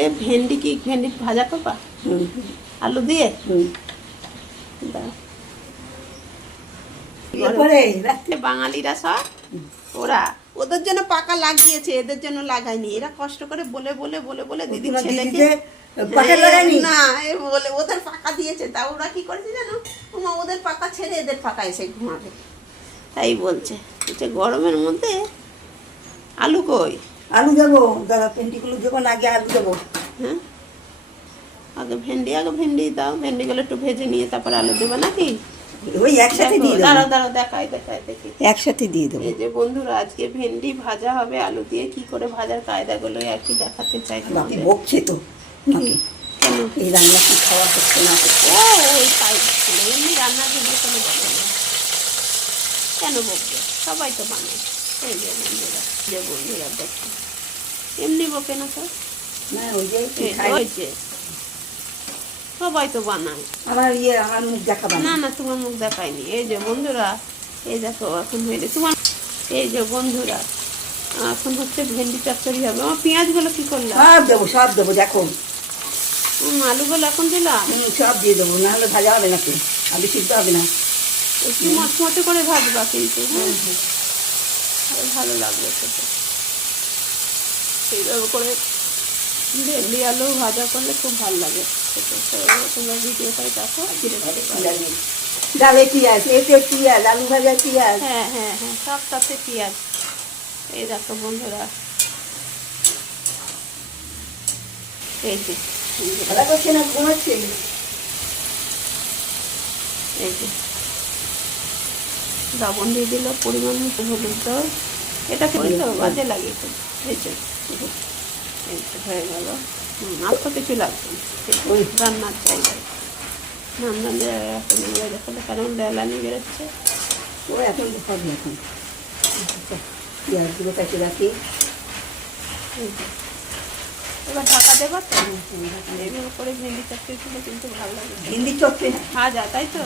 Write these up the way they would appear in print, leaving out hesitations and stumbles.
তাহলে ভেন্ডি কি ভেন্ডি ভাজা করবা? আলু দিয়ে বাঙালিরা সব ওরা ওদের জন্য পাকা লাগিয়েছে, এদের জন্য লাগায়নি। এরা কষ্ট করে বলে বলে বলে বলে দিদি ছেলেকে না বলে ওদের পাকা দিয়েছে। তা ওরা কি করেছে জানো, ওদের পাকা ছেড়ে এদের পাকা এসে ঘুমাবে। তাই বলছে গরমের মধ্যে আলু কই? আলু দেবো দাদা, ভেন্ডিগুলো যখন আগে আলু দেবো। হ্যাঁ আগে ভেন্ডি দাও, ভেন্ডিগুলো একটু ভেজে নিয়ে তারপর আলু দেবো নাকি? ওই একসাথে দিয়ে দেবো। দাঁড়াও দেখাই দেখি। একসাথে দিয়ে দেবো। এই যে বন্ধুরা আজকে ভেন্ডি ভাজা হবে আলু দিয়ে। কি করে ভাজার কায়দাগুলো আর কি দেখাতে চাই। বাপি বকছে তো কেন এই রান্না কি খাওয়া করছে না করছে। ও ওই তাই ছিল, এমনি রান্নার ভিডিও কোনো বলে না, কেন বকবে? সবাই তো বানায়। এই যে বন্ধুরা দেখো এমনি বকে না তো। না ওই যে সবাই তো বানায়। আমার মুখ দেখাবা না তোমার মুখ দেখায়নি। এই যে বন্ধুরা এই দেখো এখন হয়ে তোমার, এই যে বন্ধুরা এখন হচ্ছে ভেন্ডি চচ্চড়ি হবে। আমার পেঁয়াজগুলো কি করলাম? সব দেবো দেখো। আলুগুলো এখন দিলাম, সব দিয়ে দেবো, না হলে ভাজা হবে নাকি, আলু সিদ্ধ হবে না। একটু মচমচে করে ভাজবা কিন্তু। হ্যাঁ ভালো লাগবে খেতে। এইভাবে করে ভেন্ডি আলু ভাজা করলে খুব ভালো লাগে খেতে। তোমরা ভিডিও করে দেখো। ডালে পেঁয়াজ, এতে পেঁয়াজ, আলু ভাজা পেঁয়াজ। হ্যাঁ সব তাতে পেঁয়াজ। এই দেখো বন্ধুরা এই যে ভালো করছে না ঘুমাচ্ছে। এই যে লবণ দিয়ে দিল পরিমাণ মতো, হলুদ দাও। এটা করি তো বাজে লাগে খুব। এই যে হয়ে গেল। আর তো কিছু লাগবে ওই রান্নার জায়গায়। রান্নার জায়গায় এখন দেখালে কারণ লেলানি বেরোচ্ছে। ও এখন হবে, এখন পেঁয়াজগুলো কাটে রাখি। এবার ঢাকা দেবো তো। এইভাবে করে ভেন্ডি চচ্চড়ি ছিল কিন্তু ভালো লাগে। ভেন্ডি চচ্চড়ি ভাজা তাই তো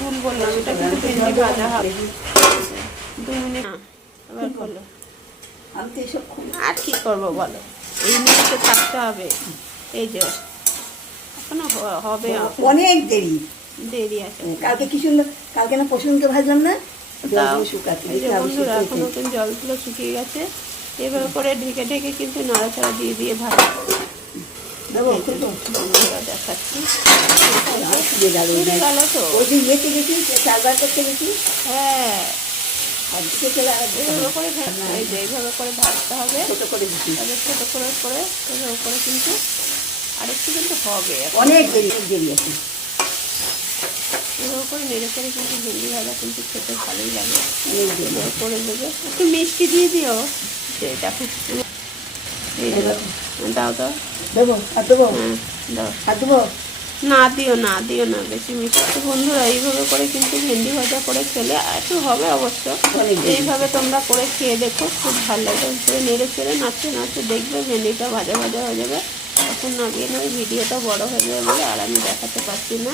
ভুল বললাম, এটা কিন্তু ভেন্ডি ভাজা হবে। 2 মিনিট এবার বলো। আমি তো এসব আর কি করবো বলো, এই মিনিটে থাকতে হবে। এই যে এখনো হবে, অনেক দেরি আছে। কালকে কি সুন্দর, কালকে না পশুকে ভাজলাম না, এই যে বন্ধুরা এখন নতুন জলগুলো শুকিয়ে গেছে। এভাবে করে ঢেকে ঢেকে কিন্তু নাড়াচাড়া দিয়ে দিয়ে ভাজা দেখাচ্ছি। হ্যাঁ এইভাবে করে ভাজতে হবে। ছোটো করে এভাবে করে কিন্তু আরেকটু কিন্তু হবে, অনেক দেরি আছে। এভাবে করে নেড়ে করে কিন্তু ভেন্ডি ভাজা কিন্তু খেতে ভালোই লাগে। করে দেবে একটু মিষ্টি দিয়ে দিও। দেখো দাও দেবো আর দেবো দাও। আর দেবো না দিও না বেশি মিষ্টি। বন্ধুরা এইভাবে করে কিন্তু ভেন্ডি ভাজা করে খেলে একটু হবে অবশ্য। এইভাবে তোমরা করে খেয়ে দেখো, খুব ভালো লাগে। করে নেড়ে চেড়ে নাচতে দেখবে ভেন্ডিটা ভাজা হয়ে যাবে। এখন নামিয়ে নেবে, ভিডিওটা বড় হয়ে যাবে বলে আর আমি দেখাতে পারছি না।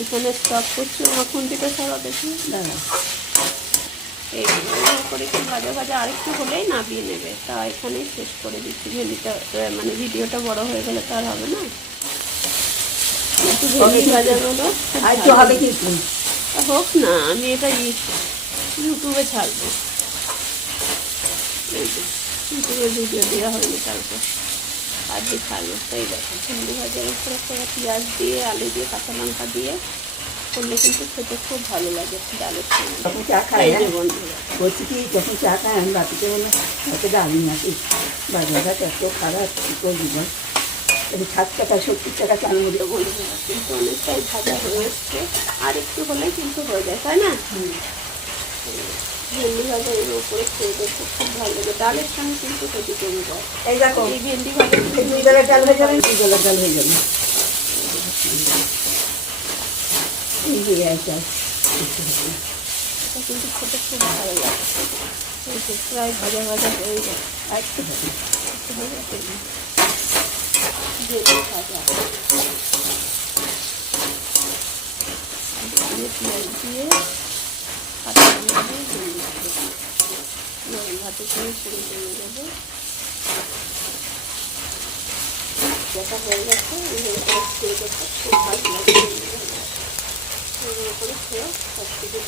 এখানে স্টপ করছি। আমার খুন্তিটা সরা দেখি। এইভাবে করে একটু ভাজা আরেকটু হলেই নামিয়ে নেবে। তা এখানেই শেষ করে দিচ্ছি। ভেন্ডিটা মানে ভিডিওটা বড় হয়ে গেলে তো আর হবে না। একটু ভেন্ডি ভাজাগুলো হবে কিন্তু হোক না, আমি এটা ইউটিউবে ছাড়বো। ইউটিউবে ভিডিও দেওয়া হয়নি তারপর আজকে ছাড়বো। তাই দেখো ভেন্ডি ভাজার উপরে করে পেঁয়াজ দিয়ে আলু দিয়ে কাঁচা লঙ্কা দিয়ে করলে কিন্তু খেতে খুব ভালো লাগে ডালের সঙ্গে। যখন চা খাই বন্ধুরা বলছি কি, যখন চা খাই আমি বাপিকে বললাম হয়তো ডালি নাকি বাজারঘাট এত খারাপ, কী করবি বল। 60 টাকা 70 টাকা চাল মধ্যে বন্ধুরা কিন্তু অনেকটাই ভাজা হয়ে এসছে। আর একটু হলেই কিন্তু হয়ে যায়, তাই না? ভেন্ডি ভাজা এর উপরে খেয়ে দেখতে খুব ভালো লাগে। ডালের সঙ্গে কিন্তু খেতে কমে যায়। এই দেখো এই ভেন্ডি ভাজা 2 বেলার ডাল হয়ে যাবে, 2 বেলার ডাল হয়ে যাবে। এটা কিন্তু খেতে খুব ভালো লাগে। প্রায় ভাজা হয়ে যায়। একটু হবে ভাজা পেঁয়াজ দিয়ে কাঁচা লঙ্কা দিয়ে ভাতের সঙ্গে পুরো জমে যাবে। ভাজাটা হয়ে গেছে, এইভাবে করে খেয়ে দেখো, খুব ভালো লাগে। এইভাবে করে খেয়েও সব কিছু